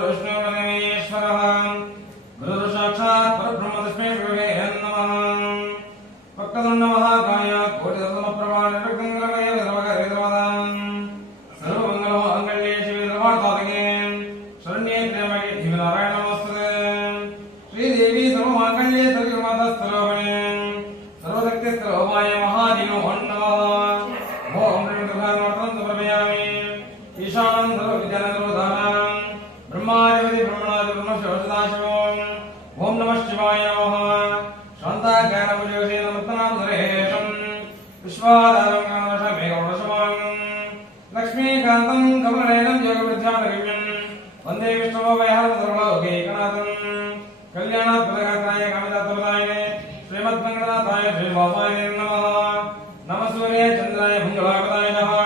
విష్ణువుడనేశ్వరः स्वादारण्यशमेकवृषमाणम् लक्ष्मीकान्तम् कमलनयनम् योगविद्यानगम्यम् वन्दे विष्णवो वैहरसर्वलोकैकनाथम् कल्याणात्मगात्राय कवितात्मदायिने श्रीमद्मङ्गलनाथाय श्रीवासाय नमः नमः सूर्य चन्द्राय मङ्गलापदाय नमः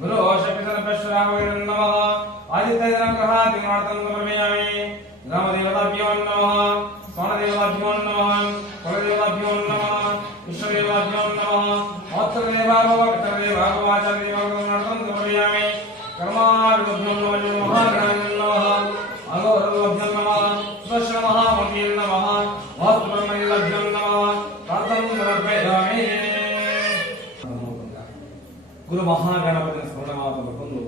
गुरु ओषपितरपश्वरावय नमः आदित्यग्रहादिमार्तं समर्पयामि ग्रामदेवताभ्यो नमः ಗುರು ಮಹಾಗಣಪತಿಯ ಸ್ಮರಣ ಮಾಡಿಕೊಂಡು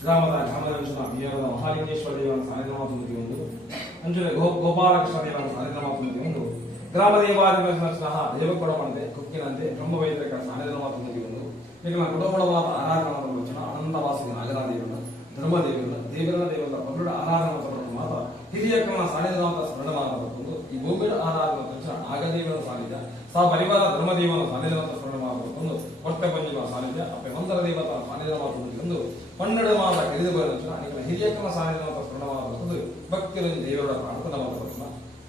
ಗ್ರಾಮದ ಗ್ರಾಮದ ಬಿಯರದ ಮಹಾಲಿಂಗೇಶ್ವರ ದೇವರ ಸಾನಿಧ್ಯ ಒಂದು ಅಂಜುರೆ ಗೋ ಗೋಪಾಲಕೃಷ್ಣ ದೇವರ ಸಾನಿಧ್ಯ ಒಂದು ಗ್ರಾಮ ದೇವಾದಿಗಳ ಸಹ ದೇವಕೊಡಮಂತೆ ಕುಕ್ಕಿನಂತೆ ಬ್ರಹ್ಮವೈದ್ಯಕ ಸಾನಿಧ್ಯ ಮಾತುಂದಿ ಒಂದು ಈಗ ಕುಟುಂಬವಾದ ಆರಾಧನಾ ವಚನ ಅನಂತ ವಾಸಿನ ನಾಗರಾದೇವನ ಧರ್ಮದೇವನ ದೇವರ ದೇವರ ಪಗಡ ಆರಾಧನಾ ಮಾತ ಹಿರಿಯ ಕ್ರಮ ಸಾನಿಧ್ಯ ಮಾತ ಸ್ಮರಣ ಮಾಡಬೇಕು ಈ ಭೂಮಿಯ ಆರಾಧನಾ ವಚನ ನಾಗದೇವನ ಸಾನಿಧ್ಯ, ಸಹ ಪರಿವಾರ ಧರ್ಮದೇವನ ಸಾನಿಧ್ಯ ಮಾತ ಸ್ಮರಣ ಹೊಟ್ಟೆ ಪಂಜಿನ ಸಾನ್ನಿಧ್ಯ ಅಪ್ಪೆ ಮಂದರ ದೇವತ ಸಾನ್ನಿಧ್ಯ ಮಾತು ಎಂದು ಪನ್ನೆರಡು ಹಿರಿದು ಬರಲಿನ ನಿಮ್ಮ ಹಿರಿಯಕ್ಕನ ಕ್ರಮ ಸಾನ್ನಿಧ್ಯ ಮಾತ ಸ್ಮರಣ ಮಾಡಬೇಕು ಭಕ್ತಿಯಲ್ಲಿ ದೇವರ ನಮ್ಮ ಮಾಡಬೇಕು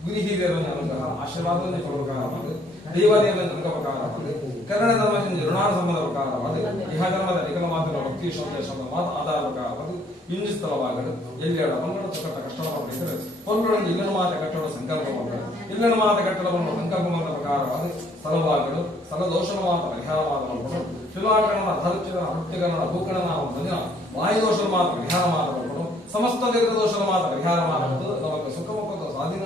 ಗುರಿ ಹಿರಿಯರನ್ನು ಅನುಗ್ರಹ ಆಶೀರ್ವಾದವನ್ನು ಕೊಡಬೇಕಾಗಬಹುದು ದೇವಾಲಯವನ್ನು ಪ್ರಕಾರವಾಗಿ ಕನ್ನಡ ಕನ್ನಡನಾಮದ ಋಣಾನ ಸಂಬಂಧ ಪ್ರಕಾರವಾದ ಇಹ ಧರ್ಮದ ನಿಗಮ ಮಾತಿನ ಭಕ್ತಿ ಸಂದೇಶ ಮಾತು ಆಧಾರ ಪ್ರಕಾರವಾದ ಇಂದು ಸ್ಥಳವಾಗಲು ಎಲ್ಲಿ ಪಂಗಡ ಕಟ್ಟ ಕಷ್ಟಪಟ್ಟಿದ್ದರೆ ಪೊನ್ನೊಳಗೆ ಇಲ್ಲನ ಮಾತ ಕಟ್ಟಡ ಸಂಕಲ್ಪ ಮಾಡಲು ಇಲ್ಲನ ಮಾತ ಕಟ್ಟಡವನ್ನು ಸಂಕಲ್ಪ ಮಾಡಿದ ಪ್ರಕಾರವಾದ ಸ್ಥಳವಾಗಲು ಸ್ಥಳ ಮಾತ ಪರಿಹಾರವಾದ ಮಾಡಿಕೊಂಡು ಶಿಲಾಕರಣ ಧರ್ಚನ ಹೃತ್ಯಕರಣ ಭೂಕಣನ ದಿನ ವಾಯುದೋಷದ ಮಾತ್ರ ವಿಹಾರ ಮಾಡಬಹುದು ಸಮಸ್ತ ದೀರ್ಘದೋಷದ ಮಾತ್ರ ವಿಹಾರ ಮಾಡಬಹುದು ನಮಗೆ ಸುಖ ಮುಖದ ಸ್ವಾಧೀನ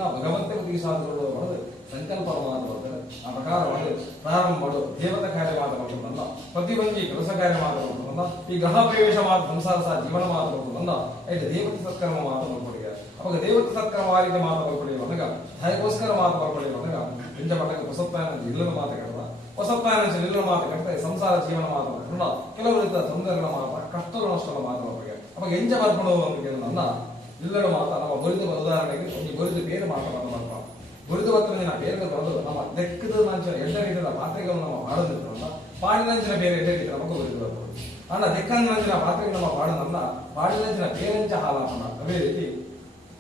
ಈ ಸಾಧನೆಗಳು ಮಾಡಿದ್ರೆ ಸಂಕಲ್ಪ ಮಾಡಬಹುದು ಆ ಪ್ರಕಾರವಾಗಿ ಪ್ರಾರಂಭ ಮಾಡು ದೇವತ ಕಾರ್ಯ ಮಾಡಬಹುದಲ್ಲ ಪ್ರತಿಬಂಧಿ ಕೆಲಸ ಕಾರ್ಯ ಮಾಡಬಹುದಲ್ಲ ಈ ಗ್ರಹ ಪ್ರವೇಶ ಮಾತ್ರ ಸಂಸಾರ ಸಹ ಜೀವನ ಮಾಡಬಹುದಲ್ಲ ಐದು ದೇವತ ಸತ್ಕರ್ಮ ಮಾತ್ರ ಅವಾಗ ದೇವತ ಸತ್ಕರ್ಮ ವಾರಿಗೆ ಮಾತ್ರ ಸತ್ಕರ್ಮವಾರಿಗೆ ಬಂದಾಗ ಅದಕ್ಕೋಸ್ಕರ ಮಾತನಾಡ್ಕೊಡಿಯುವಾಗ ಇಂಥ ಮಟ್ಟಕ್ಕೆ ಹೊಸತ್ತಾನ ಇಲ್ಲದ ಮಾತುಕಡದ ಹೊಸತ್ತಾನ ಇಲ್ಲದ ಮಾತುಕಡ್ತ ಸಂಸಾರ ಜೀವನ ಮಾತನಾಡಲ್ಲ ಕೆಲವು ರೀತಿಯ ತೊಂದರೆಗಳ ಮಾತ ಕಷ್ಟದ ಮಾತು ಮಾತನಾಡುವಾಗ ಅವಾಗ ಎಂಜ ಬರ್ಕೊಂಡು ನನ್ನ ಎಲ್ಲರ ಮಾತ, ನಮ್ಮ ಬರಿದ ಉದಾಹರಣೆಗೆ ಒಂದು ಬರಿದು ಬೇರೆ ಮಾತನಾಡಬಾರ್ದು ಬರಿದ ನಾನು ಬೇರೆ ಬರೋದು ನಮ್ಮ ಲೆಕ್ಕದ ನಂಚಿನ ಎಲ್ಲ ರೀತಿಯ ಪಾತ್ರೆಗಳನ್ನು ನಾವು ಮಾಡೋದಿದ್ರಲ್ಲ ಪಾಡಿನಂಚಿನ ಬೇರೆ ಎಲ್ಲ ರೀತಿಯ ನಮಗೂ ಬರಿದು ಬರ್ತದೆ ಅಲ್ಲ ಲೆಕ್ಕಂಚಿನ ಪಾತ್ರೆಗೆ ನಮ್ಮ ಪಾಡನಲ್ಲ ಪಾಡಿನಂಚಿನ ಬೇರೆಂಚ ಹಾಲನ್ನ ಅದೇ ರೀತಿ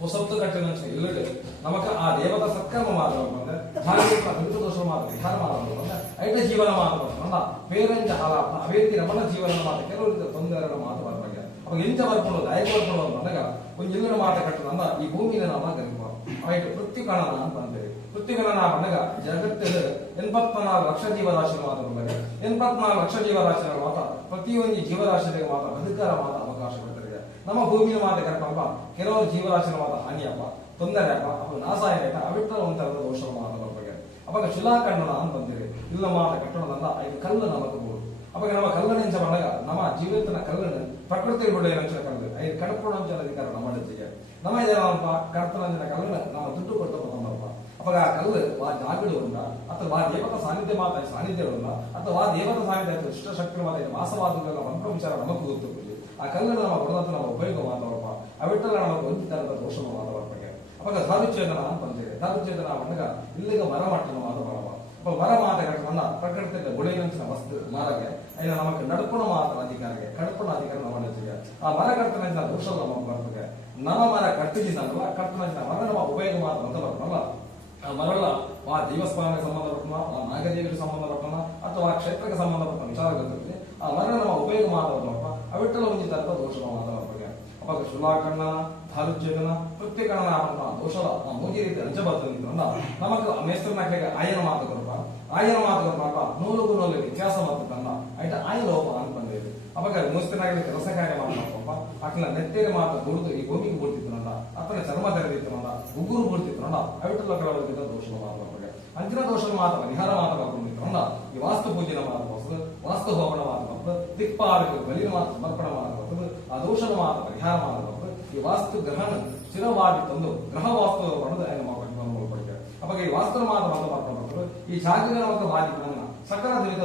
ಹೊಸತ್ತು ಕಟ್ಟಿನಂಚಿನ ಇಲ್ಲದೆ ನಮಕ ಆ ದೇವತ ಸತ್ಕರ್ಮ ಮಾಡಬೇಕಂದ್ರೆ ಹಾಗೆ ವಿರುದ್ಧ ದೋಷ ಧ್ಯಾನ ವಿಹಾರ ಮಾಡಬೇಕಂದ್ರೆ ಐಟ ಜೀವನ ಬೇರೆಂಚ ಹಾಲಾಪನ ಅದೇ ಅವೇತಿ ರಮಣ ಜೀವನ ಮಾತ ಕೆಲವು ರೀತಿಯ ತೊಂದರೆಗಳ ಮಾತು ಬರ್ಬೇಕು ಅವಾಗ ಎಂತ ಬರ್ಕೊಂಡು ದಾಯ ಬರ್ಕೊಂಡು ಅಂದಾಗ ಒಂದು ಇಲ್ಲಿನ ಮಾತ ಕಟ್ಟದಂದ ಈ ಭೂಮಿನ ನಮ್ಮ ಗರಿಪ ಆಯ್ತು ಪೃಥ್ವಿಕಣನ ಅಂತ ಅಂತೇವೆ ಪೃಥ್ವಿಕಣನ ಬಂದಾಗ ಜಗತ್ತಿನ ಎಂಬತ್ನಾಲ್ಕು ಲಕ್ಷ ಜೀವರಾಶಿ ಮಾತು ಬಂದಾಗ ಎನ್ಪತ್ನಾಲ್ಕು ಲಕ್ಷ ಜೀವರಾಶಿಗಳ ಮಾತ ಪ್ರತಿಯೊಂದು ಜೀವರಾಶಿಗಳಿಗೆ ಮಾತ ಅಧಿಕಾರ ಮಾತ ನಮ್ಮ ಭೂಮಿಯ ಮಾತಕ್ಕಂಥ ಕೆಲವು ಜೀವರಾಶಿನವಾದ ಮಾತ ಹಾನಿಯಪ್ಪ ತೊಂದರೆ ಅಪ್ಪ ಅಪ್ಪ ನಾಶ ಆಯ್ತ ಅವಿಟ್ಟ ಒಂಥರದ ದೋಷ ಮಾತ ಬಗ್ಗೆ. ಅವಾಗ ಶಿಲಾಖಂಡನ ಅಂತ ಅಂತೀರಿ ಇಲ್ಲ ಮಾತ ಕಟ್ಟಣದಲ್ಲ ಐದು ಕಲ್ಲು ನಮಗಬಹುದು ಅವಾಗ ನಮ್ಮ ಕಲ್ಲನೆಂಚ ಬಂದಾಗ ನಮ್ಮ ಜೀವಿತನ ಕಲ್ಲನ್ನು ಪ್ರಕೃತಿ ಬಿಡುವ ಅಂಚಿನ ಕಲ್ಲು ಐದು ಕಡಪುಣ ಅಂಚಿನ ಅಧಿಕಾರ ನಮ್ಮ ಜೊತೆಗೆ ನಮ್ಮ ಇದೇನಪ್ಪ ಕರ್ತನಂಚಿನ ಕಲ್ಲನ್ನ ನಾವು ದುಡ್ಡು ಕೊಟ್ಟು ಅವಾಗ ಆ ಕಲ್ಲು ವಾ ಜಾಗಿಡು ಉಂಡ ಅಥವಾ ಆ ದೇವತ ಸಾನ್ನಿಧ್ಯ ಮಾತ ಸಾನ್ನಿಧ್ಯವನ್ನ ಅಥವಾ ಆ ದೇವತ ಸಾನ್ನಿಧ್ಯ ಇಷ್ಟ ಶಕ್ತಿ ಮಾತ ವಾಸವಾದಗಳ ಮಂತ್ರ ವಿಚಾರ ನಮಗೂ ಗೊತ್ತು ಆ ಕಲ್ಲನ್ನು ನಾವು ಬರದಂತ ನಾವು ಉಪಯೋಗ ಮಾತಾಡಪ್ಪ ಅವಿಟ್ಟಲ್ಲ ನಮಗೆ ಒಂದು ತರದ ದೋಷ ಬಗ್ಗೆ. ಅವಾಗ ಸಾಧುಚೇತನ ಅಂತ ಅಂತೇಳಿ ಸಾಧುಚೇತನ ಬಂದಾಗ ಇಲ್ಲಿಗೆ ಮರ ಮಟ್ಟನ ಮಾತಾಡಪ್ಪ ಅಪ್ಪ ಮರ ಮಾತುಕಟ್ಟನ್ನ ಪ್ರಕೃತಿಯ ಗುಳಿನಂಚಿನ ವಸ್ತು ಮರಗೆ. ಅಲ್ಲಿ ನಮಗೆ ನಡ್ಕೊಣ ಮಾತ್ರ ಅಧಿಕಾರಿಗೆ ಕಡ್ಕೊಂಡು ಅಧಿಕಾರ ನಮ್ಮ ಜೊತೆಗೆ ಆ ಮರ ಕರ್ತನಿಂದ ದೋಷ ನಮಗೆ ಬರ್ತದೆ. ನಮ್ಮ ಮರ ಕಟ್ಟಿಸಿದಲ್ಲ ಕರ್ತನ ಮರ ನಮ್ಮ ಉಪಯೋಗ ಮಾತ್ರ ಅಂತ ಬರ್ತಲ್ಲ ಮರಳ ಆ ದೇವಸ್ಥಾನಕ್ಕೆ ಸಂಬಂಧಪಟ್ಟನ ಆ ನಾಗದೇವಿಗೆ ಸಂಬಂಧಪಟ್ಟನ ಅಥವಾ ಆ ಕ್ಷೇತ್ರಕ್ಕೆ ಸಂಬಂಧಪಟ್ಟ ವಿಚಾರ ಗೊತ್ತಿರುತ್ತೆ ಆ ಮರಣ ನಮ್ಮ ಉಪಯೋಗ ಮಾತಾಡಪ್ಪ ಅವಿಟ್ಟಲ್ಲ ಒಂದು ತರದ ದೋಷ ಮಾತಾಡಬೇಕು ಅಪ್ಪ ಶುಲಾಕಣ್ಣ ಧಾರುಜನ ಪ್ರತ್ಯೇಕರಣ ಆದಂತಹ ದೋಷದ ಮೂಜಿ ರೀತಿ ಅಂಜಬದ್ಧನಿಂದ ನಮಗ ಮೇಸ್ತ್ರನಾಕೆಗೆ ಆಯನ ಮಾತು ಕೊಡಪ್ಪ? ಆಯನ ಮಾತು ಕೊಡಪ್ಪ ನೂಲುಗು ನೂಲು ವ್ಯತ್ಯಾಸ ಮಾತು ತನ್ನ ಆಯ್ತ? ಆಯ ಲೋಪ ಅಂತ ಬಂದಿದೆ. ಅವಾಗ ಮೇಸ್ತ್ರನಾಗಲಿ ಕೆಲಸ ಕಾರ್ಯ ಮಾಡಪ್ಪ ಆಕಿನ ನೆತ್ತೇರಿ ಮಾತು ಗುರುತು ಈ ಭೂಮಿಗೆ ಬಿಡ್ತಿದ್ನಲ್ಲ ಅಂಡ ಅವಿಟಲ್ಲ ಕಳವಳಿಸಿದ ದೋಷದ ಮಾತು ಬಗ್ಗೆ ಅಂಚಿನ ದೋಷದ ಮಾತು ಪರಿಹಾರ ಮಾತು ಬರ್ಕೊಂಡಿತ್ತು ಅಂಡ ಈ ವಾಸ್ತು ಪೂಜೆನ ಮಾತು ಬರ್ತದೆ ವಾಸ್ತು ಹೋಮನ ಮಾತು ಬರ್ತದೆ ದಿಕ್ಪಾಲಕ ಬಲಿನ ಮಾತು ಸಮರ್ಪಣ ಮಾತು ಬರ್ತದೆ ಆ ದೋಷದ ಮಾತು ಪರಿಹಾರ ಮಾತು ಬರ್ತದೆ ಈ ವಾಸ್ತು ಗ್ರಹಣ ಸ್ಥಿರವಾಗಿ ತಂದು ಗ್ರಹ ವಾಸ್ತು ಪಡೆದು ఆయన మా పట్టుకొని మొదలుపెట్టారు అప్పగ ఈ వాస్తు మాత వల్ల పట్టుకున్నప్పుడు ఈ జాగ్రత్త ఒక బాధ్యత సకల ద్విత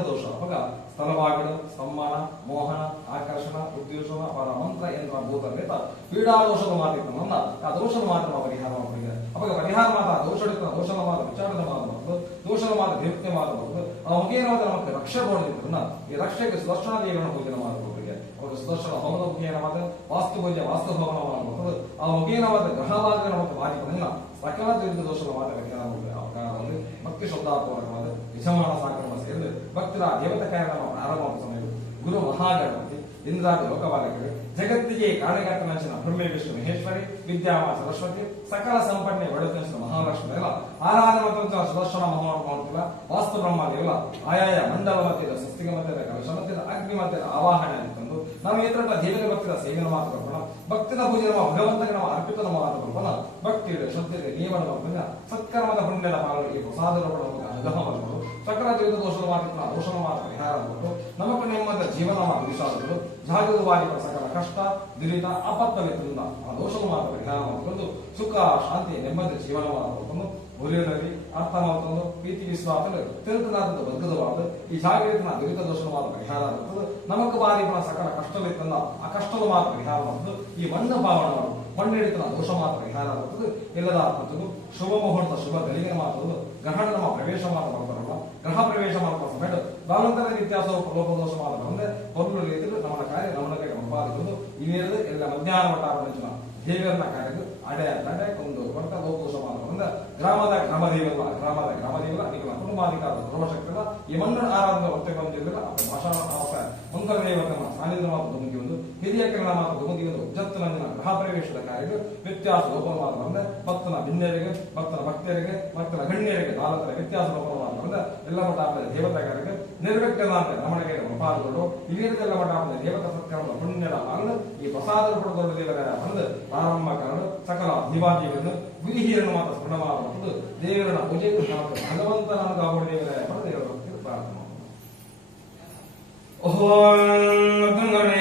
ಸ್ಥಳವಾಗಣ ಸಮ್ಮಾನ, ಮೋಹನ, ಆಕರ್ಷಣ ಉದ್ದೇಶನ ಪರಮಂತ್ರ ಮಂತ್ರ ಎನ್ನುವ ಭೂತವೇತ ಪೀಡಾ ದೋಷದ ಮಾತಿದ್ದನನ್ನ ಆ ದೋಷದ ಮಾತ್ರ ಪರಿಹಾರ ಮಾಡಿದ್ದಾರೆ ಅವಾಗ ಪರಿಹಾರ ಮಾತ ದೋಷಡಿತ ದೋಷದ ಮಾತ ವಿಚಾರದ ಮಾತನಾಡುದು ದೋಷದ ಮಾತ ದೀಪ್ತಿ ಮಾತನಾಡುದು ಅವನಿಗೇನಾದ ನಮಗೆ ರಕ್ಷೆ ಕೊಂಡಿದ್ದನ್ನ ಈ ರಕ್ಷೆಗೆ ಸುದರ್ಶನ ದೇವನ ಪೂಜೆ ಮಾಡಬಹುದಿಗೆ ಅವರ ಸುದರ್ಶನ ಭವನ ಪೂಜೆಯ ಮಾತ ವಾಸ್ತು ಪೂಜೆ, ವಾಸ್ತು ಭವನ ಮಾಡಬಹುದು ಅವನಿಗೇನಾದ ಗ್ರಹವಾದ ನಮಗೆ ಬಾರಿ ಬಂದಿಲ್ಲ. ಸಕಲ ದೋಷದ ಮಾತ ವ್ಯಾಖ್ಯಾನ ಅವಕಾಶದಲ್ಲಿ ಭಕ್ತಿ ಶಬ್ದಾತ್ಮಕವಾದ ನಿಜಮಾನ ಸಾಕರಣ ಭಕ್ತರ ದೇವತಾ ಕಾರ್ಯಕ್ರಮ ಪ್ರಾರಂಭವಾದ ಸಮಯ ಗುರು ಮಹಾಗಣಪತಿ, ಇಂದ್ರಾದ ಲೋಕಪಾಲಕರು ಜಗತ್ತಿಗೆ ಕಾರಣಕರ್ತನಂಚಿನ ಬ್ರಹ್ಮೆ ವಿಷ್ಣು ಮಹೇಶ್ವರಿ ವಿದ್ಯಾಮ ಸರಸ್ವತಿ, ಸಕಲ ಸಂಪನ್ನೆ ಒಡೆತನಿಸಿದ ಮಹಾಲಕ್ಷ್ಮಿ ಎಲ್ಲ ಆರಾಧನಾ ಮತ್ತು ಸುದರ್ಶನ ಮಹಾತ್ಮ ವಾಸ್ತು ಬ್ರಹ್ಮ ದೇವಲ, ಆಯಾಯ ಮಂಡಲ ಮಧ್ಯದ ಸ್ವಸ್ತಿಕ ಮಧ್ಯದ ಕಲಶ ಮಧ್ಯದ ಅಗ್ನಿ ಮಧ್ಯದ ಆವಾಹನೆ ಅಂತಂದು ನಾವು ತರ ದೇವರ ಸೇವೆ ಮಾತ್ರ ಭಕ್ತಿನ ಪೂಜೆ ನಮ್ಮ ಭಗವಂತಗೆ ನಮ್ಮ ಅರ್ಪಿತನ ಮಾತು ಬರ್ಬೋಣ ಭಕ್ತಿ ಶ್ರದ್ಧೆ ನಿಯಮನ ಬರ್ಬೋಣ ಸತ್ಕರ್ಮದ ಪುಣ್ಯದ ಪಾಲನೆಗೆ ಪ್ರಸಾದ ಅನುಗ್ರಹ ಮಾಡಬಹುದು ಸಕಲ ಜೀವನ ದೋಷದ ಮಾತ್ರ ದೋಷನ ಮಾತ್ರ ಪರಿಹಾರ ಮಾಡಬಹುದು ನಮಗೂ ನೆಮ್ಮದ ಜೀವನ ಮಾತು ವಿಷಾದಗಳು ಜಾಗೃತವಾಗಿ ಸಕಲ ಕಷ್ಟ, ದುರಿತ ಆಪತ್ತವಿದ್ದರಿಂದ ಆ ದೋಷದ ಮಾತ್ರ ಪರಿಹಾರ ಮಾಡಿಕೊಂಡು ಸುಖ, ಶಾಂತಿ, ನೆಮ್ಮದಿ ಜೀವನ ಮಾಡಿಕೊಂಡು ಒಲಿಯದಲ್ಲಿ ಅರ್ಥ ಮಾಡ್ಕೊಂಡು ಪ್ರೀತಿ ವಿಶ್ವಾಸಗಳು ತಿರುತನಾದ ವರ್ಗದವಾದ ಈ ಜಾಗೃತಿನ ದುರಿತ ದೋಷವಾದ ಪರಿಹಾರ ಆಗ್ತದೆ ಬಾರಿ ಬಾಧಿಗಳ ಸಕಲ ಕಷ್ಟವಿತ್ತಲ್ಲ ಆ ಕಷ್ಟದ ಮಾತ್ರ ಪರಿಹಾರ ಮಾಡ್ತದೆ ಈ ಮಂದ ಮಾಡು ಮಣ್ಣಿಡಿತನ ದೋಷ ಮಾತ್ರ ಪರಿಹಾರ ಆಗ್ತದೆ ಎಲ್ಲದ ಆತ್ಮತನು ಶುಭ ಮುಹೂರ್ತ, ಶುಭ ಗಳಿಗೆನ ಮಾತು ಗ್ರಹಣ ನಮ್ಮ ಪ್ರವೇಶ ಮಾತ್ರ ಬರ್ತಾರಲ್ಲ ಗ್ರಹ ಪ್ರವೇಶ ಮಾತ್ರ ಸಮೇತ ಭಾವಂತರ ವ್ಯತ್ಯಾಸ ಲೋಪದೋಷ ಮಾತ್ರ ಬಂದೆ ಹೊರಲು ರೀತಿಯಲ್ಲಿ ನಮ್ಮ ಕಾರ್ಯ ನಮ್ಮನಕ್ಕೆ ಸಂಪಾದಿಸುವುದು ಇನ್ನೇನದು ಎಲ್ಲ ಮಧ್ಯಾಹ್ನ ಮಟ್ಟ ದೇವರನ್ನ ಕಾರ್ಯಕ್ಕೆ ಅಡೆ ಅಡ್ಡೆ ಒಂದು ಕೊಟ್ಟ ಲೋಪದೋಷ ಮಾತು ಬಂದ್ರೆ ಗ್ರಾಮದ ಗ್ರಾಮದೇವಲ್ಲ ಗ್ರಾಮದ ಗ್ರಾಮದೇವಲ್ಲ, ಅದಕ್ಕೆ ಹನುಮಾನಿಕಾದ ಸರ್ವಶಕ್ತಿಲ್ಲ ಈ ಮಣ್ಣು ಆರಾಧನೆ ಹೊಟ್ಟೆ ಬಂದಿರಲಿಲ್ಲ. ಅಪ್ಪ ಭಾಷಾ ಮಂಗಲ ದೇವತನ ಸಾನ್ನಿಧ್ಯ ಮಾತು ದುಮುಕಿ ಒಂದು ಹಿರಿಯ ಕಿರಣ ಮಾತು ದುಮುಕಿ ಒಂದು ಜತ್ತು ನಂದಿನ ಗೃಹ ಪ್ರವೇಶದ ಕಾರ್ಯಗಳು, ವ್ಯತ್ಯಾಸ ಲೋಪವಾದ ಭಕ್ತನ ಭಿನ್ನರಿಗೆ, ಭಕ್ತನ ಭಕ್ತರಿಗೆ, ಭಕ್ತನ ಗಣ್ಯರಿಗೆ ಬಾಲಕರ ವ್ಯತ್ಯಾಸ ಲೋಪವಾದ ಎಲ್ಲ ಮಠ ದೇವತಾ ಕಾರ್ಯಕ್ಕೆ ನಿರ್ವ್ಯಕ್ತದ ಅಂತ ರಮಣಗೆ ಪಾಲ್ಗೊಂಡು ಇಲ್ಲಿಯದೆಲ್ಲ ಮಠ ಆದ ದೇವತಾ ಸತ್ಕರ್ಮ ಪುಣ್ಯದ ಅಂದ್ರೆ ಈ ಪ್ರಸಾದ ಪಡೆದವರು ದೇವರ ಬಂದು ಪ್ರಾರಂಭ ಕಾರಣ ಸಕಲ ದಿವಾದಿಗಳನ್ನು ಗುರಿ ಹಿರಿಯರನ್ನು ಮಾತ್ರ ಸ್ಮರಣ ಮಾಡುವುದು ದೇವರ ಪೂಜೆ ಭಗವಂತನ ಅನುಗಾಬುಡ ದೇವರ ಪಡೆದ ದೇವರ ಪ್ರಾರಂಭ ಮಾಡೋಣ. ಓಂ ಮದ್ದಂಗಣೇ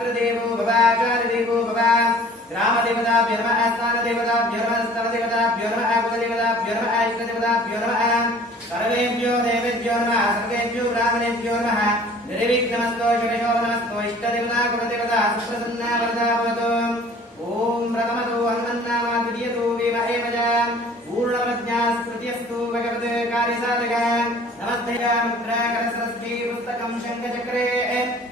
పితృదేవో భవ ఆచార్యదేవో భవ గ్రామదేవతాభ్యో నమ స్థానదేవతాభ్యో నమ స్థలదేవతాభ్యో నమ కులదేవతాభ్యో నమ ఇష్టదేవతాభ్యో నమ సర్వేభ్యో దేవేభ్యో నమ సర్వేభ్యో బ్రాహ్మణేభ్యో నమ నిర్విఘ్నమస్తో శివయో నమస్తో ఇష్టదేవత కులదేవత సుప్రసన్న వరదావతో ఓం ప్రథమతో హనుమన్నామ ద్వితీయతో వేమహే వజ పూర్ణప్రజ్ఞా స్మృతియస్తు భగవత్ కార్యసాధక నమస్తే మిత్ర కరసరస్వీ పుస్తకం శంఖచక్రే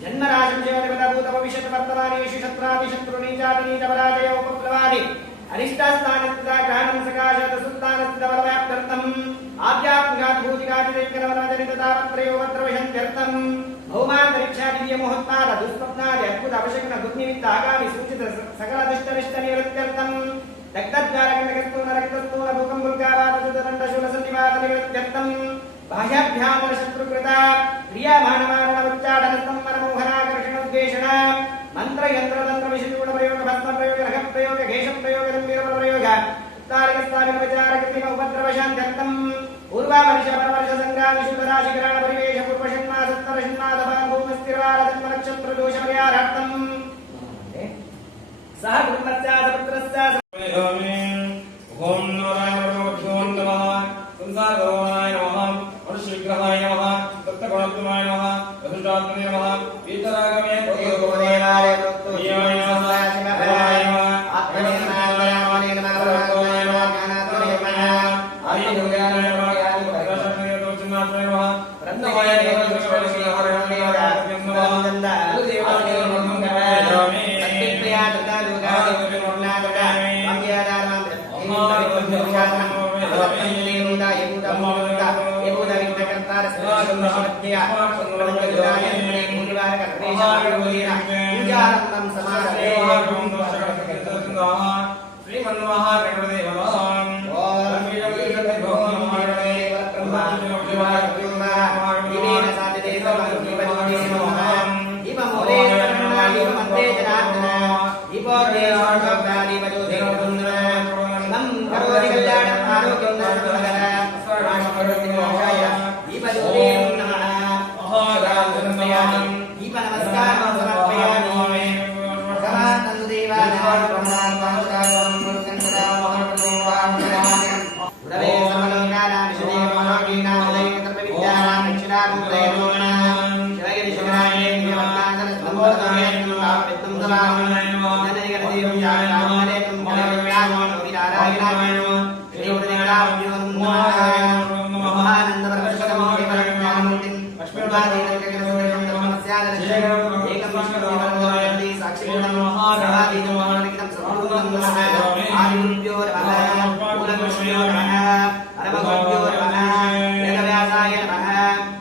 జన్మరాజం దేవతల భూత భవిష్యత్ వర్తమానేషు శత్రాది శత్రు నీచాది పరాజయ ఉపప్లవాది అరిష్టాస్థానస్థిత జ్ఞానం సకాశత సుల్తానస్థిత బలవ్యాప్త్యర్థం ఆధ్యాత్మికాధిభూతికాదిరేకరవనజనితాపత్రయోగత్రవిషంత్యర్థం భౌమాంతరిక్షాదివ్య ముహూర్తాల దుస్వప్నాది అద్భుత అవశకన గుర్నిమిత్త ఆగామి సూచిత సకల దుష్టనిష్ట నివృత్త్యర్థం రక్తద్వారకండకస్తూనరక్తస్తూనభూకంబుల్కారాతదండశూలసన్నివాదనివృత్యర్థం బాహ్యాభ్యామలశత్రుకృత క్రియామానమారణముచ్చాటనస్థం మనమోహనాకర్షణోద్వేషణ మంత్రయంత్రతంత్రవిశిషూణప్రయోగ భస్మప్రయోగ రహప్రయోగ కేశప్రయోగ గంభీరప్రయోగ ఉత్తారకస్థానవిచారకృతిమౌపద్రవశాంత్యర్థం పూర్వావర్ష పరవర్ష సంగ్రామ శుభరాశికరణ పరివేశ పూర్వషణ్మా సత్తరషణ్మాదభాం భూమస్థిర్వారజన్మనక్షత్రదోషపరిహారార్థం సహ కుటుంబస్య సపుత్రస్య पूर्वषण्मा सत्तर षण्मादभान् भूमस्तिर्वार जन्मनक्षत्र दोषपरिहारार्थम् सह कुटुम्बस्य सपुत्रस्य ओम नारायण नमः संसारगोमाय नमः मनुष्यविग्रहाय नमः दत्तगुणत्वमाय नमः वसुजात्मने नमः वीतरागमे देवालय दीपनमस्कारं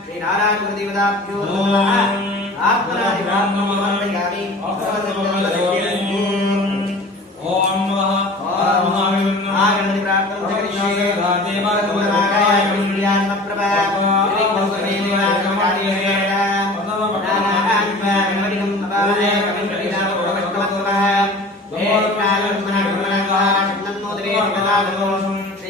श्रीनारायणदेवताभ्यो आत्मनादिभ्यां नमः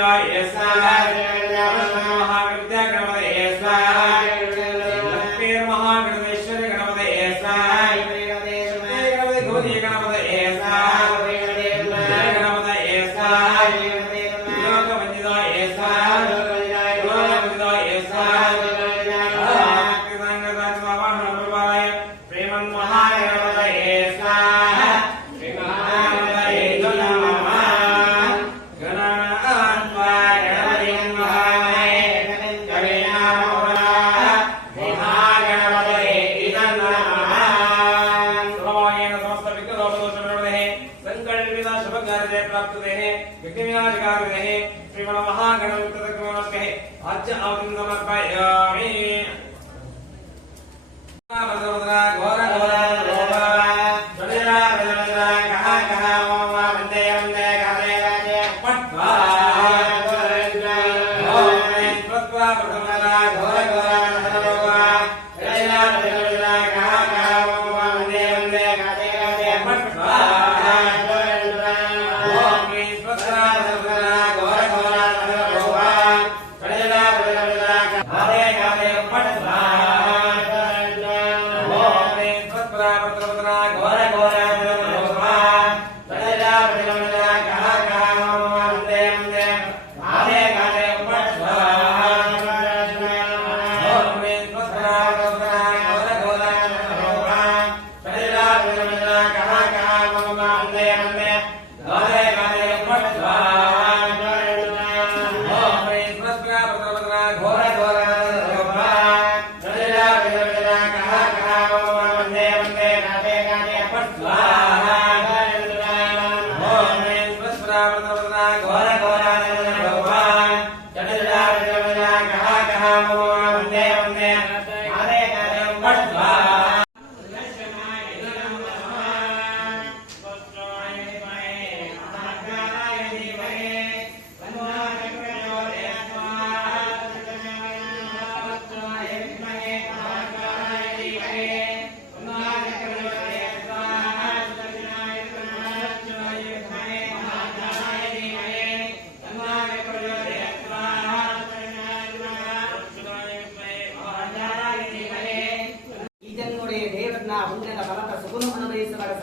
Señor es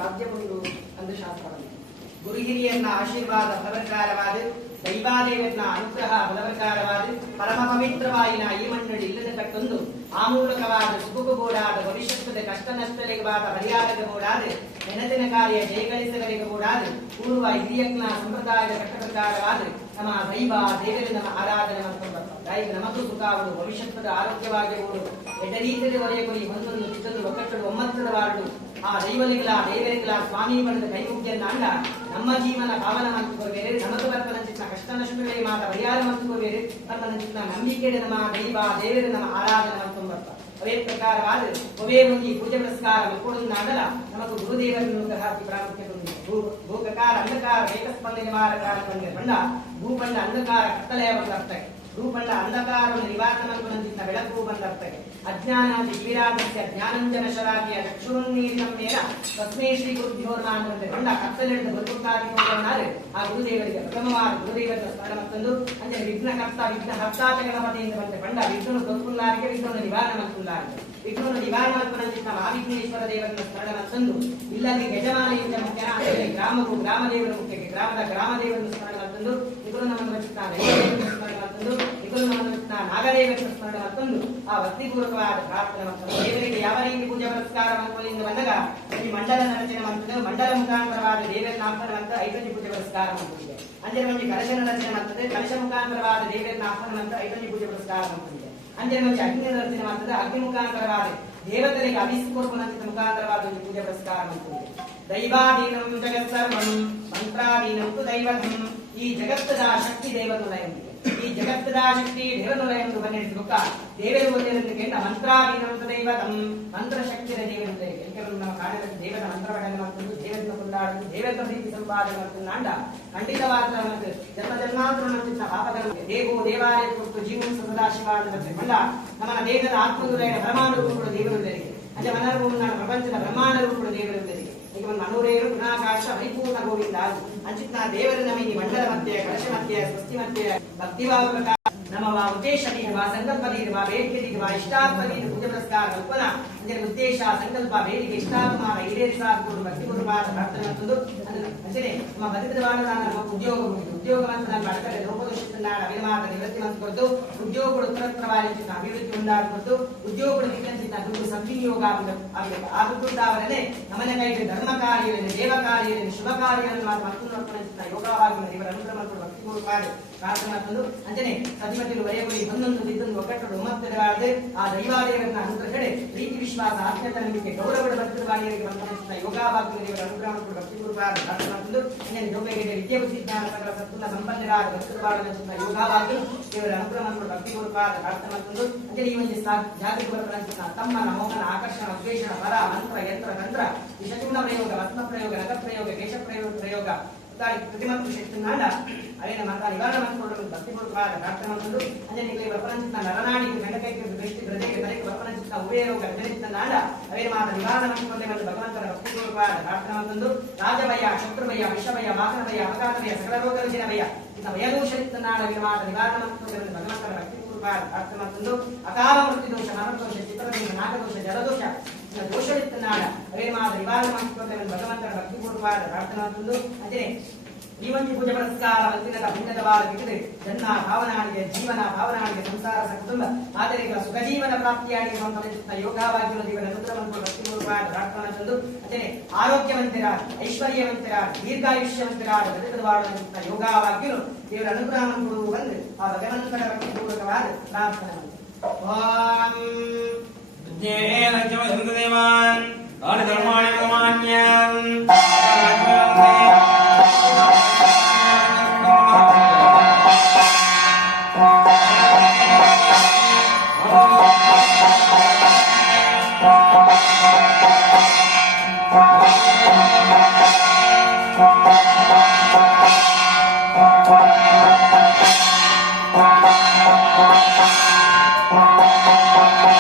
ಬಯಸುವಾಗ ಒಂದು ಎಂದು ಶಾಸ್ತ್ರವನ್ನು ಗುರು ಹಿರಿಯನ್ನ ಆಶೀರ್ವಾದ ಫಲಪ್ರಕಾರವಾದ ದೈವಾದೇವನ ಅನುಗ್ರಹ ಫಲಪ್ರಕಾರವಾದ ಪರಮ ಪವಿತ್ರವಾಯಿನ ಈ ಮಂಡಳಿ ಇಲ್ಲದ ತಕ್ಕಂದು ಆಮೂಲಕವಾದ ಸುಖಗೂಡಾದ ಭವಿಷ್ಯದ ಕಷ್ಟ ನಷ್ಟಗಳಿಗಾದ ಪರಿಹಾರಗೂಡಾದ ನೆನದಿನ ಕಾರ್ಯ ಜಯಗಳಿಸಗಳಿಗೂಡಾದ ಪೂರ್ವ ಹಿರಿಯಜ್ಞ ಸಂಪ್ರದಾಯದ ಕಟ್ಟಪ್ರಕಾರವಾದ ನಮ್ಮ ದೈವ ದೇವರ ನಮ್ಮ ಆರಾಧನೆ ಮಾಡ್ಕೊಂಡು ನಮಗೂ ಸುಖಾವುದು ಭವಿಷ್ಯತ್ವದ ಆರೋಗ್ಯವಾಗಿರುವುದು ಎಡರೀತಿಯವರೆಗೂ ಈ ಒಂದೊಂದು ಚಿತ್ತಲು, ಒಕ್ಕಟ್ಟು ಒಮ್ಮತ್ತದ ವಾರಡು ಆ ದೈವಲಿಗಳ ದೇವರಿಗಳ ಸ್ವಾಮಿ ಪಡೆದ ಕೈಮುಗ್ಗಿಯನ್ನ ಅಂಡ ನಮ್ಮ ಜೀವನ ಭಾವನ ಮಂತ್ಕೋಬೇರೆ ನಮದು ಬರ್ಪನಂಚಿನ ಕಷ್ಟ ನಷ್ಟಗಳಿಗೆ ಮಾತ ಪರಿಹಾರ ಮಂತ್ಕೋಬೇರೆ ಬರ್ಪನಂಚಿನ ನಂಬಿಕೆ ನಮ್ಮ ದೈವ, ದೇವರ ನಮ್ಮ ಆರಾಧನೆ ಮಂತ್ಕೊಂಡು ಬರ್ತ ಅವೇ ಪ್ರಕಾರವಾದ, ಒವೇ ಮುಂದಿ ಪೂಜೆ ಪುರಸ್ಕಾರ ಮಕ್ಕಳು ನಾಡಲ ನಮಗೂ ಗುರುದೇವರನ್ನು ಹಾಕಿ. ಭೂ ಭೂಕಕಾರ ಅಂಧಕಾರ ಏಕಸ್ಪಂದ ನಿವಾರಕಾರ ಬಂದ ಬಂಡ ಭೂಪಂಡ, ಅಂಧಕಾರ ಕತ್ತಲೆಯ ಒಂದು ರೂಪಂಡ ಅಂಧಕಾರವನ್ನು ನಿವಾರಣಮಂತುನಂತಿನ ಬೆಳಕು ಬಂದರ್ಥಗೆ ಅಜ್ಞಾನ ವೀರಾಗಸ್ಯ ಜ್ಞಾನಂಜನ ಶರಾಗಿಯ ಚಕ್ಷುರನ್ನೀರಿನ ಮೇಲ ತಸ್ಮೇ ಶ್ರೀ ಗುರುಭ್ಯೋ ನಮಃ ಕಂಡ ಕತ್ತಲೆಂದು ಕತ್ತಲೆಡಿದ ಬದುಕಾಗಿ ಆ ಗುರುದೇವರಿಗೆ ಪ್ರಥಮವಾದ ಗುರುದೇವರ ಸ್ಮರಣ ಮತ್ತೊಂದು. ವಿಘ್ನ ಕರ್ತ, ವಿಘ್ನ ಹರ್ತಾತ ಗಣಪತಿಯಿಂದ ಬಂದ ಕಂಡ ವಿಘ್ನನು ತೊಂದುಲ್ಲಾರಿಗೆ ವಿಘ್ನನು ನಿವಾರಣ ಮತ್ತುಲ್ಲಾರಿಗೆ ವಿಘ್ನನು ನಿವಾರಣ ಮಂತುನಂತಿನ ಮಹಾವಿಘ್ನೇಶ್ವರ ದೇವರನ್ನ ಸ್ಮರಣ ಮತ್ತೊಂದು. ಇಲ್ಲದೆ ಯಜಮಾನೆಯಿಂದ ಮುಖ್ಯ ಅಂದರೆ ಗ್ರಾಮವು ಗ್ರಾಮದೇವರ ಮುಖ್ಯಕ್ಕೆ, ಗ್ರಾಮದ ಗ್ರಾಮ ಸ್ಮರಣ ಮತ್ತೊಂದು ಇವರು ನಮ್ಮನ್ನು ರಚಿತ ದೈವದೇವರನ್ನು ಸ್ಮರಣ ಮತ್ತೊಂದು ಇವರು ನಮ್ಮನ್ನು ರಚಿತ ನಾಗದೇವರನ್ನು ಸ್ಮರಣ ಮತ್ತೊಂದು ಆ ಭಕ್ತಿಪೂರ್ವಕವಾದ ಪ್ರಾರ್ಥನೆ ಮತ್ತೊಂದು ದೇವರಿಗೆ ಯಾವ ರೀತಿ ಪೂಜಾ ಪುರಸ್ಕಾರ ಮಂತ್ರದಿಂದ ಬಂದಾಗ ಈ ಮಂಡಲ ರಚನೆ ಮಂತ್ರದ ಮಂಡಲ ಮುಖಾಂತರವಾದ ದೇವರ ನಾಮಕರಣ ಅಂತ ಐದನೇ ಪೂಜೆ ಪುರಸ್ಕಾರ ಮಂತ್ರಿದೆ ಅಂದ್ರೆ ಒಂದು ಕಲಶನ ರಚನೆ ಮಾಡ್ತದೆ ಕಲಶ ಮುಖಾಂತರವಾದ ದೇವರ ನಾಮಕರಣ ಅಂತ ಐದನೇ ಪೂಜೆ ಪುರಸ್ಕಾರ ಮಂತ್ರಿದೆ ಅಂದ್ರೆ ಒಂದು ಅಗ್ನಿ ರಚನೆ ಮಾಡ್ತದೆ ಅಗ್ನಿ ಮುಖಾಂತರವಾದ ದೇವತೆಗಳಿಗೆ ಅಭಿಸ್ಪೂರ್ವನಂತ ಮುಖಾಂತರವಾದ ಒಂದು ಪೂಜೆ ಪುರಸ್ಕಾರ ಮಂತ್ರಿದೆ ದೈವಾಧೀನಂ ಜಗತ್ಸರ್ವಂ ಮಂತ್ರಾಧೀನಂ ತು ದೈವತಂ ಈ ಜಗತ್ತದ ಶಕ್ತಿ ದೇವನುಲಯ ಈ ಜಗತ್ತದ ಶಕ್ತಿ ದೇವನುಲಯ ಎಂದು ಬನ್ನಿಡುತ್ತ ದೇವರು ಬಂದಿರಲಿಕ್ಕೆ ಮಂತ್ರಾಧೀನಂ ತು ದೈವತಂ ಮಂತ್ರ ಶಕ್ತಿಯ ದೇವನುಲಯ ಕೆಲವರು ನಮ್ಮ ಕಾಣದಲ್ಲಿ ದೇವರ ಮಂತ್ರಗಳನ್ನು ಮಾಡ್ಕೊಂಡು ದೇವರನ್ನು ಕೊಂಡಾಡುವುದು ದೇವರ ಪ್ರೀತಿ ಸಂಪಾದನೆ ಮಾಡ್ಕೊಂಡು ನಾಂಡ. ಖಂಡಿತವಾದ ಮತ್ತು ಜನ್ಮ ಜನ್ಮಾಂತರ ಪಾಪಗಳನ್ನು ದೇವೋ ದೇವಾಲಯ ಕೊಟ್ಟು ಜೀವನ ಸದಾಶಿವ ಅಂತ ಕೊಂಡ ನಮ್ಮ ದೇಹದ ಆತ್ಮನುಲಯ ಪರಮಾಣು ಕೂಡ ದೇವರುಲ್ಲರಿಗೆ ಅಂದ್ರೆ ಮನರ್ಭೂಮ ಪ್ರಪಂಚದ ಬ್ರಹ್ಮಾಂಡ ರೂಪ ಕೂಡ ಒಂದು ಮನೋರೇರು ಗುಣಾಕಾಶ ಪರಿಪೂರ್ಣ ಗೋವಿಂದ ಅಂಚಿತ್ ನಾ ದೇವರ ನಮಗೆ ಮಂಡಲ ಮಧ್ಯೆ, ಕಳಶ ಮಧ್ಯೆ, ಸ್ವಸ್ತಿ ಮಧ್ಯೆ, ಭಕ್ತಿ ಭಾವಕ ನಮ್ಮ ವಾ ಉದ್ದೇಶ ನೀಡುವ ಸಂಕಲ್ಪ ನೀಡುವ ಬೇಡಿಕೆ ನೀಡುವ ಇಷ್ಟಾರ್ಥ ನೀಡುವ ಪೂಜೆ ಪುರಸ್ಕಾರ ಕಲ್ಪನ ಅಂದರೆ ಉದ್ದೇಶ, ಸಂಕಲ್ಪ, ಬೇಡಿಕೆ ಇಷ್ಟಾರ್ಥ ಈಡೇರಿಸಾಕೊಂಡು ಭಕ್ತಿ ಪ್ರಾರ್ಥನೆ ಮತ್ತೊಂದು ಅಂದರೆ ನಮ್ಮ ಬದುಕದ ನಮ್ಮ ಉದ್ಯೋಗ ಮುಗಿದು ಉದ್ಯೋಗ ಅಂತ ನಮ್ಮ ಅಡಕಡೆ ಲೋಪದೋಷದಿಂದ ಅವಿರಮಾದ ನಿವೃತ್ತಿ ಮಂತ್ಕೊಟ್ಟು ಉದ್ಯೋಗಗಳು ಉತ್ತರತ್ತರವಾಗಿ ಅಭಿವೃದ್ಧಿ ಉಂಟಾಗಬಹುದು ಉದ್ಯೋಗಗಳು ವಿಕಸಿತ, ದುಡ್ಡು ಸದ್ವಿನಿಯೋಗ ಆಗಬೇಕು. ಆ ನಮ್ಮನೆ ಕೈಗೆ ಧರ್ಮ ಕಾರ್ಯವೇನೆ ದೇವ ಕಾರ್ಯವೇನೆ ಶುಭ ಕಾರ್ಯವನ್ನು ಮಾತ್ರ ಮತ್ತೊಂದು ಅರ್ಪಣಿಸುತ್ತ ಯೋಗವಾಗಿ ಇವರ ಅನುಗ್ರಹ ಮತ್ತು ಭಕ್ತಿಪೂರ್ವಕ ಪ್ರಾರ್ಥನೆ ಮಾಡಿಕೊಂಡು ಅಂಜನೆ ಸತಿಮತಿಲು ವರೆಯಬಳಿ ಒಂದೊಂದು ಇದ್ದೊಂದು ಒಕ್ಕಟ್ಟು ಒಮ್ಮತ್ತರಾದೆ ಆ ದೈವಾಲಯವನ್ನ ಅಂತ ಕಡೆ ಪ್ರೀತಿ, ವಿಶ್ವಾಸ, ಆತ್ಮೀಯತೆ, ನಂಬಿಕೆ, ಗೌರವಗಳ ಬಂಧಿಸುತ್ತ ಯೋಗಾಭಾಗ್ಯ ಇವರ ಅನುಗ್ರಹ ಮತ್ತು ಭಕ್ತಿಪೂರ್ವಕ ಪ್ರಾರ್ಥನೆ ಅಂಜನೆ ಜೊತೆಗೆ ವಿದ್ಯೆ, ಬುದ್ಧಿ, ಜ್ಞಾನ, ಸಕಲ ಸತ್ಪುಲ್ಲ ಸಂಪನ್ನರಾದ ಭಕ್ತರುಗಳ ಯೋಗಾಭಾಗ್ಯ ದೇವರ ಅನುಗ್ರಹ ಮತ್ತು ಭಕ್ತಿಪೂರ್ವಕ ಪ್ರಾರ್ಥನೆ ಮತ್ತೊಂದು ಅಂಜನೆ ಈ ಒಂದು ಜಾಗೃತಿ ಬರಪಡಿಸುತ್ತ ತಮ್ಮನ ಮೋಹನ ಆಕರ್ಷಣ ಉದ್ವೇಷಣ ಪರ ಮಂತ್ರ ಯಂತ್ರ ತಂತ್ರ ಈ ಶಕುನ ಪ್ರಯೋಗ ರತ್ನ ಪ್ರಯೋಗ ನಗ ಪ್ರಯೋಗ ಕೇಶ ಪ್ರಯೋಗ ಪ್ರಯೋಗ దానికి ప్రతిమంతులు శక్తున్నాడ అయిన మన దాని ఇవాళ మనసుడు భక్తిపూర్వకాల ప్రార్థనలు అదే నీకు వరపరంచుతున్న నరనానికి వెనకైకి దృష్టి ప్రజలకి తనకి వరపరంచుతున్న ఉపయోగ గమనిస్తున్నాడ అయిన మా నివారణ మనసుకుంటే మన భగవంతుల భక్తిపూర్వకాల ప్రార్థనలు రాజభయ శత్రుభయ విషభయ వాహనభయ అవకాశభయ సకల రోగరుజనభయ ఇంత వయదూషిస్తున్నాడ విమాత నివారణ మనసుకుంటే భగవంతుల భక్తిపూర్వకాల ప్రార్థనలు అకాల మృత్యుదోష నరదోష చిత్రదోష నాగదోష జలదోష ದೋಷವಿತ್ತ ನಾಡ ಪ್ರೇಮಾದ ವಿವಾದ ಮಾಡಿಸಿಕೊಂಡವನು ಭಗವಂತನ ಭಕ್ತಿ ಪೂರ್ವವಾದ ಪ್ರಾರ್ಥನಾದೊಂದು ಅದೇ ಜೀವಂತಿ ಪೂಜೆ ಪುರಸ್ಕಾರ ಅಂತಿನದ ಉನ್ನತವಾದ ಬಿಟ್ಟಿದೆ ಜನ್ಮ ಭಾವನಾಡಿಗೆ ಜೀವನ ಭಾವನಾಡಿಗೆ ಸಂಸಾರ ಕುಟುಂಬ ಆದರೆ ಸುಖ ಜೀವನ ಪ್ರಾಪ್ತಿಯಾಗಿರುವ ಯೋಗವಾಗಿರುವ ಜೀವನ ಸೂತ್ರವನ್ನು ಭಕ್ತಿ ಪೂರ್ವವಾದ ಪ್ರಾರ್ಥನಾದೊಂದು ಅದೇ ಆರೋಗ್ಯವಂತರ ಐಶ್ವರ್ಯವಂತರ ದೀರ್ಘಾಯುಷ್ಯವಂತರ ಬದುಕವಾಡುವಂತಹ ಯೋಗವಾಗಿರು ದೇವರ ಅನುಗ್ರಹವನ್ನು ಕೊಡುವ ಒಂದು ಆ ಭಗವಂತನ ಭಕ್ತಿ ಪೂರ್ವಕವಾದ ಪ್ರಾರ್ಥನೆ ಓಂ ജ്ഞേനഹൃദയവാൻ ധർമാണിമാന്യാൻ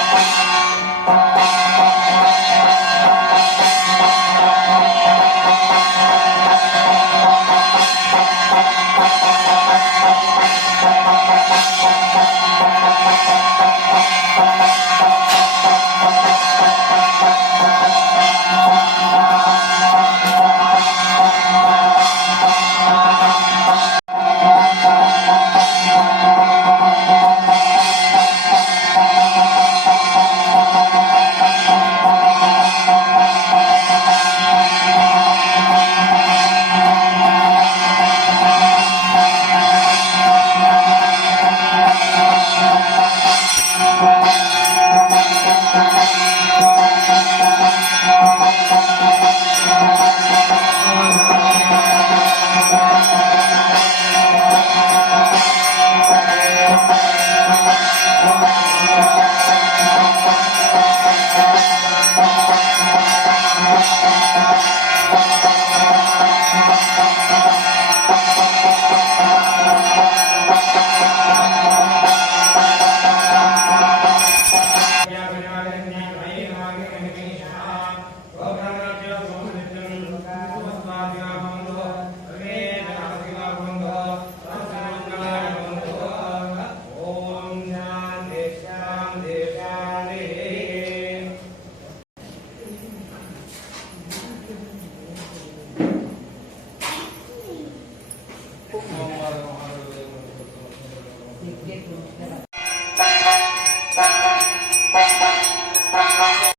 Thank you. Bye. Amen.